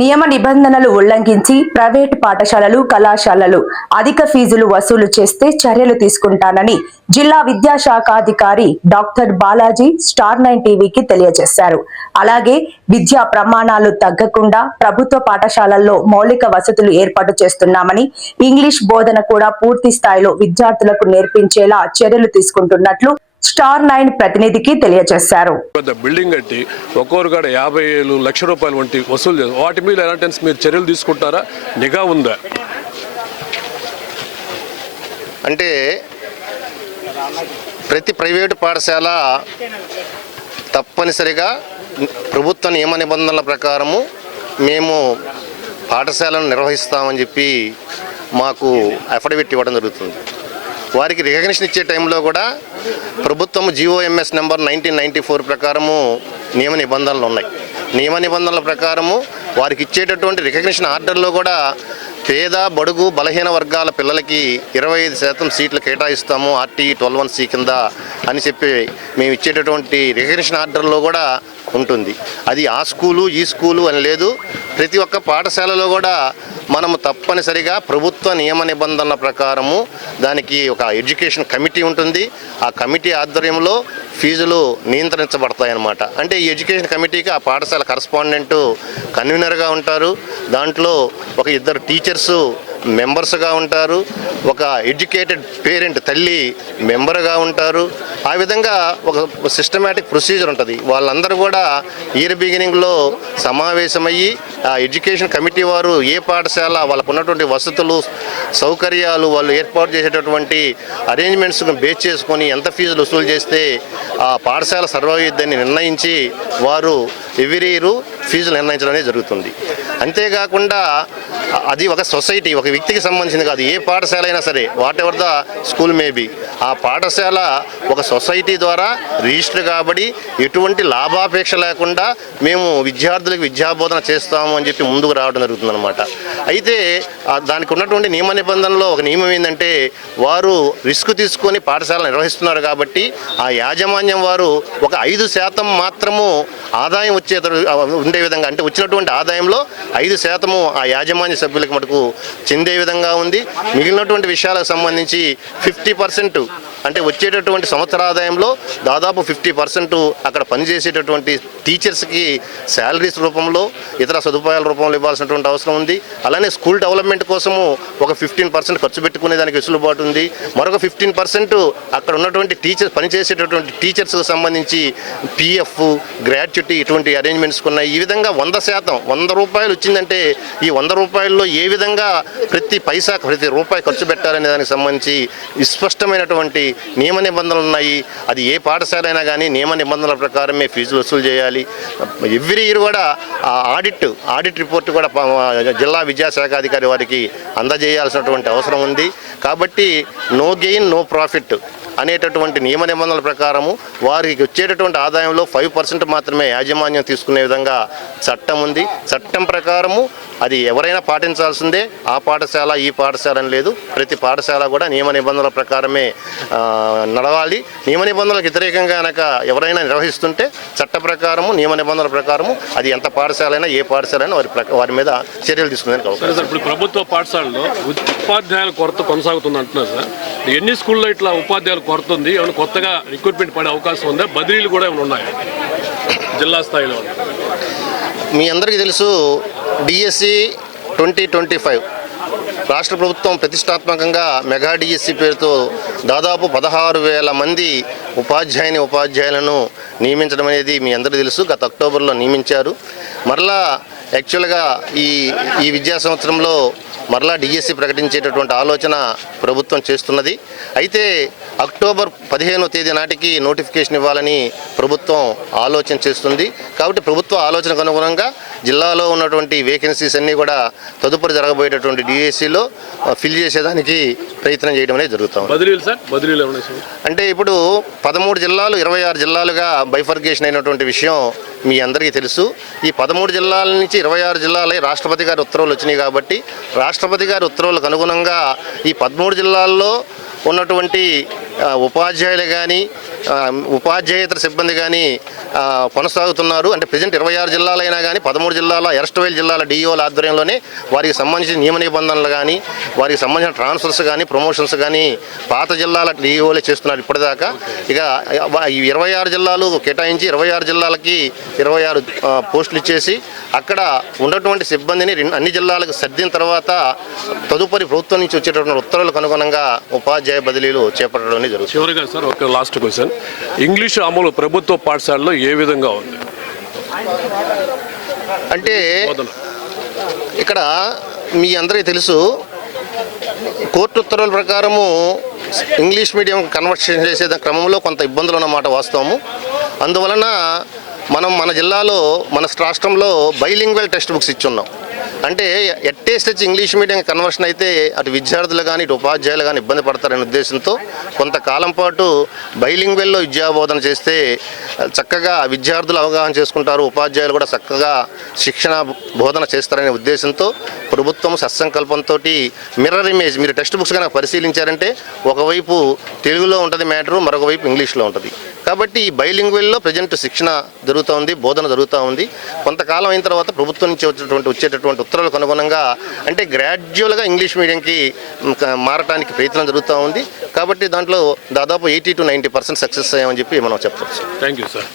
నియమ నిబంధనలు ఉల్లంఘించి ప్రైవేటు పాఠశాలలు కళాశాలలు అధిక ఫీజులు వసూలు చేస్తే చర్యలు తీసుకుంటానని జిల్లా విద్యాశాఖాధికారి డాక్టర్ బాలాజీ స్టార్9 టీవీకి తెలియజేశారు. అలాగే విద్యా ప్రమాణాలు తగ్గకుండా ప్రభుత్వ పాఠశాలల్లో మౌలిక వసతులు ఏర్పాటు చేస్తున్నామని, ఇంగ్లీష్ బోధన కూడా పూర్తి స్థాయిలో విద్యార్థులకు నేర్పించేలా చర్యలు తీసుకుంటున్నట్లు స్టార్9 ప్రతినిధికి తెలియజేశారు. బిల్డింగ్ కట్టి ఒక్కొరు కూడా 50 లక్షల రూపాయలు వంటి వసూలు చేస్తారు. వాటి మీద ఎలాంటి మీరు చర్యలు తీసుకుంటారా? నిఘా ఉందా? అంటే ప్రతి ప్రైవేటు పాఠశాల తప్పనిసరిగా ప్రభుత్వ నియమ నిబంధనల ప్రకారము మేము పాఠశాలను నిర్వహిస్తామని చెప్పి మాకు అఫిడవిట్ ఇవ్వడం జరుగుతుంది. వారికి రికగ్నిషన్ ఇచ్చే టైంలో కూడా ప్రభుత్వం GOMS నెంబర్ 1994 ప్రకారము నియమ నిబంధనలు ఉన్నాయి. నియమ నిబంధనల ప్రకారము వారికి ఇచ్చేటటువంటి రికగ్నిషన్ ఆర్డర్లో కూడా పేద బడుగు బలహీన వర్గాల పిల్లలకి 25% సీట్లు కేటాయిస్తాము RT 12(1)C కింద అని చెప్పి మేము ఇచ్చేటటువంటి రికగ్నిషన్ ఆర్డర్లో కూడా ఉంటుంది. అది ఆ స్కూలు ఈ స్కూలు అని లేదు. ప్రతి ఒక్క పాఠశాలలో కూడా మనము తప్పనిసరిగా ప్రభుత్వ నియమ నిబంధనల ప్రకారము దానికి ఒక ఎడ్యుకేషన్ కమిటీ ఉంటుంది. ఆ కమిటీ ఆధ్వర్యంలో ఫీజులు నియంత్రించబడతాయన్నమాట. అంటే ఈ ఎడ్యుకేషన్ కమిటీకి ఆ పాఠశాల కరస్పాండెంటు కన్వీనర్గా ఉంటారు. దాంట్లో ఒక 2 టీచర్సు మెంబర్స్గా ఉంటారు. ఒక ఎడ్యుకేటెడ్ పేరెంట్ తల్లి మెంబర్గా ఉంటారు. ఆ విధంగా ఒక సిస్టమేటిక్ ప్రొసీజర్ ఉంటుంది. వాళ్ళందరూ కూడా ఇయర్ బిగినింగ్లో సమావేశమయ్యి ఆ ఎడ్యుకేషన్ కమిటీ వారు ఏ పాఠశాల వాళ్ళకు ఉన్నటువంటి వసతులు సౌకర్యాలు వాళ్ళు ఏర్పాటు చేసేటటువంటి అరేంజ్మెంట్స్ను బేస్ చేసుకొని ఎంత ఫీజులు వసూలు చేస్తే ఆ పాఠశాల సర్వైద్దని నిర్ణయించి వారు ఎవ్రీ ఇయర్ ఫీజులు నిర్ణయించడం అనేది జరుగుతుంది. అంతేకాకుండా అది ఒక సొసైటీ, ఒక వ్యక్తికి సంబంధించింది కాదు. ఏ పాఠశాల అయినా సరే, what ever the school maybe, ఆ పాఠశాల ఒక సొసైటీ ద్వారా రిజిస్టర్ కాబడి ఎటువంటి లాభాపేక్ష లేకుండా మేము విద్యార్థులకు విద్యాబోధన చేస్తాము అని చెప్పి ముందుకు రావడం జరుగుతుందన్నమాట. అయితే దానికి ఉన్నటువంటి నియమ నిబంధనలో ఒక నియమం ఏంటంటే వారు రిస్క్ తీసుకొని పాఠశాల నిర్వహిస్తున్నారు కాబట్టి ఆ యాజమాన్యం వారు ఒక 5% మాత్రము ఆదాయం ఉండే విధంగా, అంటే వచ్చినటువంటి ఆదాయంలో 5% ఆ యాజమాన్య సభ్యులకు మటుకు చెందే విధంగా ఉంది. మిగిలినటువంటి విషయాలకు సంబంధించి 50%, అంటే వచ్చేటటువంటి సంవత్సర ఆదాయంలో దాదాపు 50% అక్కడ పనిచేసేటటువంటి టీచర్స్కి శాలరీస్ రూపంలో ఇతర సదుపాయాల రూపంలో ఇవ్వాల్సినటువంటి అవసరం ఉంది. అలానే స్కూల్ డెవలప్మెంట్ కోసము ఒక 15% ఖర్చు పెట్టుకునే దానికి వెసులుబాటు ఉంది. మరొక 15% అక్కడ ఉన్నటువంటి పనిచేసేటటువంటి టీచర్స్కి సంబంధించి PF, గ్రాట్యుటీ ఇటువంటి అరేంజ్మెంట్స్ ఉన్నాయి. ఈ విధంగా 100% రూపాయలు వచ్చిందంటే ఈ 100 రూపాయల్లో ఏ విధంగా ప్రతి రూపాయి ఖర్చు పెట్టాలనే దానికి సంబంధించి విస్పష్టమైనటువంటి నియమ నిబంధనలు ఉన్నాయి. అది ఏ పాఠశాల అయినా కానీ నియమ నిబంధనల ప్రకారమే ఫీజులు వసూలు చేయాలి. ఎవ్రీ ఇయర్ కూడా ఆడిట్ రిపోర్ట్ కూడా జిల్లా విద్యాశాఖాధికారి వారికి అందజేయాల్సినటువంటి అవసరం ఉంది. కాబట్టి నో గెయిన్ నో ప్రాఫిట్ అనేటటువంటి నియమ నిబంధనల ప్రకారము వారికి వచ్చేటటువంటి ఆదాయంలో 5% మాత్రమే యాజమాన్యం తీసుకునే విధంగా చట్టం ఉంది. చట్టం ప్రకారము అది ఎవరైనా పాటించాల్సిందే. ఆ పాఠశాల ఈ పాఠశాల అని లేదు. ప్రతి పాఠశాల కూడా నియమ నిబంధనల ప్రకారమే నడవాలి. నియమ నిబంధనలకు వ్యతిరేకంగా కనుక ఎవరైనా నిర్వహిస్తుంటే చట్ట ప్రకారము నియమ నిబంధనల ప్రకారము అది ఎంత పాఠశాల అయినా ఏ పాఠశాల అయినా వారి మీద చర్యలు తీసుకునేందుకు అవకాశం. ఇప్పుడు ప్రభుత్వ పాఠశాలలో ఉపాధ్యాయుల కొరత కొనసాగుతుంది అంటున్నారు సార్. ఎన్ని స్కూల్లో ఇట్లా ఉపాధ్యాయుల కొరత ఉంది? ఏమైనా కొత్తగా రిక్రూట్మెంట్ పడే అవకాశం ఉందా? బదిలీలు కూడా ఏమైనా ఉన్నాయి జిల్లా స్థాయిలో? మీ అందరికీ తెలుసు, DSE 2025 రాష్ట్ర ప్రభుత్వం ప్రతిష్టాత్మకంగా మెగా DSE పేరుతో దాదాపు 16,000 మంది ఉపాధ్యాయులను నియమించడం అనేది మీ అందరికీ తెలుసు. గత అక్టోబర్లో నియమించారు. మరలా యాక్చువల్గా ఈ విద్యా సంవత్సరంలో మరలా DSE ప్రకటించేటటువంటి ఆలోచన ప్రభుత్వం చేస్తున్నది. అయితే అక్టోబర్ 15వ తేదీ నాటికి నోటిఫికేషన్ ఇవ్వాలని ప్రభుత్వం ఆలోచన చేస్తుంది. కాబట్టి ప్రభుత్వ ఆలోచనకు అనుగుణంగా జిల్లాలో ఉన్నటువంటి వేకెన్సీస్ అన్నీ కూడా తదుపరి జరగబోయేటటువంటి DSEలో ఫిల్ చేసేదానికి ప్రయత్నం చేయడం అనేది జరుగుతుంది. అంటే ఇప్పుడు 13 జిల్లాలు 26 జిల్లాలుగా బైఫర్గేషన్ అయినటువంటి విషయం మీ అందరికీ తెలుసు. ఈ 13 జిల్లాల నుంచి 26 జిల్లాలై రాష్ట్రపతి గారి ఉత్తర్వులు వచ్చినాయి. కాబట్టి రాష్ట్రపతి గారి ఉత్తర్వులకు అనుగుణంగా ఈ 13 జిల్లాల్లో ఉన్నటువంటి ఉపాధ్యాయులు కానీ ఉపాధ్యాయేతర సిబ్బంది కానీ కొనసాగుతున్నారు. అంటే ప్రజెంట్ 26 జిల్లాలైనా కానీ 13 జిల్లాల ఎర్స్ట్వేల్ జిల్లాల డిఈఓల ఆధ్వర్యంలోనే వారికి సంబంధించిన నియమ నిబంధనలు కానీ వారికి సంబంధించిన ట్రాన్స్ఫర్స్ కానీ ప్రమోషన్స్ కానీ పాత జిల్లాల డిఈఓలే చేస్తున్నారు ఇప్పటిదాకా. ఇక ఈ 26 జిల్లాలు కేటాయించి 26 జిల్లాలకి 26 పోస్టులు ఇచ్చేసి అక్కడ ఉన్నటువంటి సిబ్బందిని అన్ని జిల్లాలకు సర్దిన తర్వాత తదుపరి ప్రభుత్వం నుంచి వచ్చేటటువంటి ఉత్తర్వులకు అనుగుణంగా ఉపాధ్యాయ బదిలీలు చేపట్టడం జరుగుతుంది. చివరిగా సార్ ఒక లాస్ట్ క్వశ్చన్, ఇంగ్లీష్ అమలు ప్రభుత్వ పాఠశాలలో ఏ విధంగా ఉంది? అంటే ఇక్కడ మీ అందరికీ తెలుసు, కోర్టు ఉత్తర్వుల ప్రకారము ఇంగ్లీష్ మీడియం కన్వర్షన్ చేసే క్రమంలో కొంత ఇబ్బందులు ఉన్నమాట వాస్తవము. అందువలన మనం మన జిల్లాలో మన రాష్ట్రంలో బైలింగ్వల్ టెక్స్ట్ బుక్స్ ఇచ్చున్నాం. అంటే ఎట్టేస్ట్ ఇంగ్లీష్ మీడియం కన్వర్షన్ అయితే అటు విద్యార్థులు కానీ ఇటు ఉపాధ్యాయులు కానీ ఇబ్బంది పడతారనే ఉద్దేశంతో కొంతకాలం పాటు బైలింగ్వెల్లో విద్యాబోధన చేస్తే చక్కగా విద్యార్థులు అవగాహన చేసుకుంటారు, ఉపాధ్యాయులు కూడా చక్కగా శిక్షణ బోధన చేస్తారనే ఉద్దేశంతో ప్రభుత్వం సత్సంకల్పంతో మిర్రర్ ఇమేజ్ మీరు టెక్స్ట్ బుక్స్ కనుక పరిశీలించారంటే ఒకవైపు తెలుగులో ఉంటుంది మ్యాటరు, మరొక వైపు ఇంగ్లీష్లో ఉంటుంది. కాబట్టి ఈ బైలింగ్వెల్లో ప్రజెంట్ శిక్షణ జరుగుతూ ఉంది, బోధన జరుగుతూ ఉంది. కొంతకాలం అయిన తర్వాత ప్రభుత్వం నుంచి వచ్చేటటువంటి ఉత్తర్వులకు అనుగుణంగా అంటే గ్రాడ్యువల్గా ఇంగ్లీష్ మీడియంకి మారటానికి ప్రయత్నం జరుగుతూ ఉంది. కాబట్టి దాంట్లో దాదాపు 80 to 90% సక్సెస్ అయ్యామని చెప్పి మనం చెప్పవచ్చు. Thank you sir.